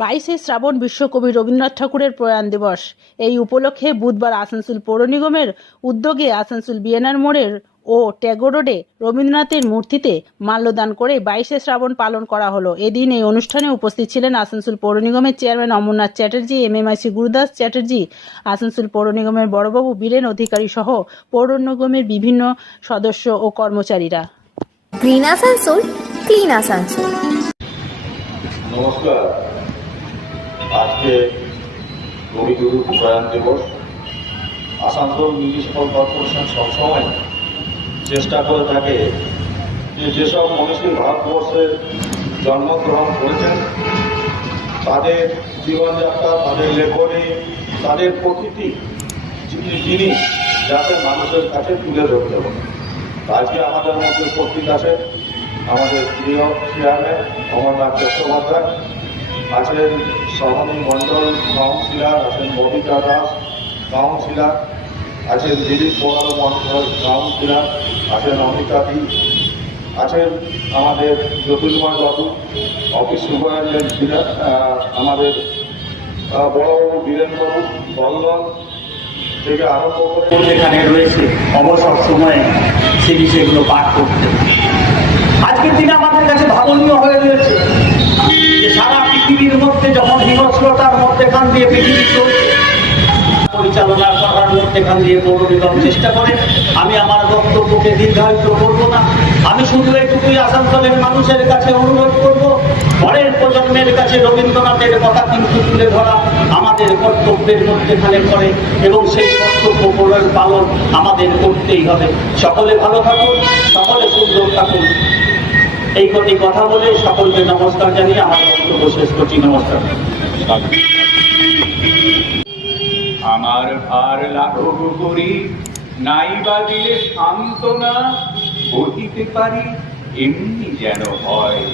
বাইশে শ্রাবণ বিশ্বকবি রবীন্দ্রনাথ ঠাকুরের প্রয়াণ দিবস। এই উপলক্ষে বুধবার আসানসোল পৌর নিগমের উদ্যোগে আসানসোল বিএনআর মোড়ের ও ট্যাগোর রোডে রবীন্দ্রনাথের মূর্তিতে মাল্যদান করে বাইশে শ্রাবণ পালন করা হলো। এদিন এই অনুষ্ঠানে উপস্থিত ছিলেন আসানসোল পৌর নিগমের চেয়ারম্যান অমরনাথ চ্যাটার্জি এমএমআইসি গুরুদাস চ্যাটার্জি আসানসোল পৌর নিগমের বড়বাবু বীরেন অধিকারী সহ পৌর নিগমের বিভিন্ন সদস্য ও কর্মচারীরা। গ্রিন আসানসোল ক্লিন আসানসোল নমস্কার। আজকে কবিগুরু প্রয়াণ দিবস। আসানসোল মিউনিসিপ্যাল কর্পোরেশন সবসময় চেষ্টা করে থাকে যে যেসব মনীষী ভারতবর্ষে জন্মগ্রহণ করেছেন, তাদের জীবনযাত্রা, তাদের লেখনী, তাদের প্রকৃতি জিনিস যাতে মানুষের কাছে তুলে ধরতে হবে আজকে আমাদের মধ্যে উপস্থিত আছে আমাদের প্রিয় চেয়ারম্যান অমরনাথ চট্টোপাধ্যায়। আছেন সহনী মণ্ডল কাউন্সিলার, আছেন ববিতা দাস কাউন্সিলার, আছেন দিলীপ বড় মণ্ডল কাউন্সিলর, আছেন অমিতা দি, আছেন আমাদের জ্যোতির্ময় বাবু, অফিস সুপারিনটেন্ডেন্ট আমাদের বড়বাবু বীরেনবাবু বল্লভ থেকে আরম্ভ করে যেখানে রয়েছে অবসর সময়ে তিনি সেগুলো পাঠ করতেন আজকের দিয়ে পৃথিবী পরিচালনা করার মধ্যেখান দিয়ে পৌর চেষ্টা করে। আমি আমার বক্তব্যকে দীর্ঘায়িত করব না। আমি শুধু এটুকুই আসানসোলের মানুষের কাছে অনুরোধ করব, পরের প্রজন্মের কাছে রবীন্দ্রনাথের কথা কিন্তু তুলে ধরা আমাদের কর্তব্যের মধ্যেখানে পড়ে এবং সেই কর্তব্য পূরণ পালন আমাদের করতেই হবে। সকলে ভালো থাকুন, সকলে সুন্দর থাকুন। এই কটি কথা বলে সকলকে নমস্কার জানিয়ে আমার বক্তব্য শেষ নমস্কার। আমার ভার লাঘব করি নাই বা দিলে সান্ত্বনা বহিতে পারি এমনি যেন হয়।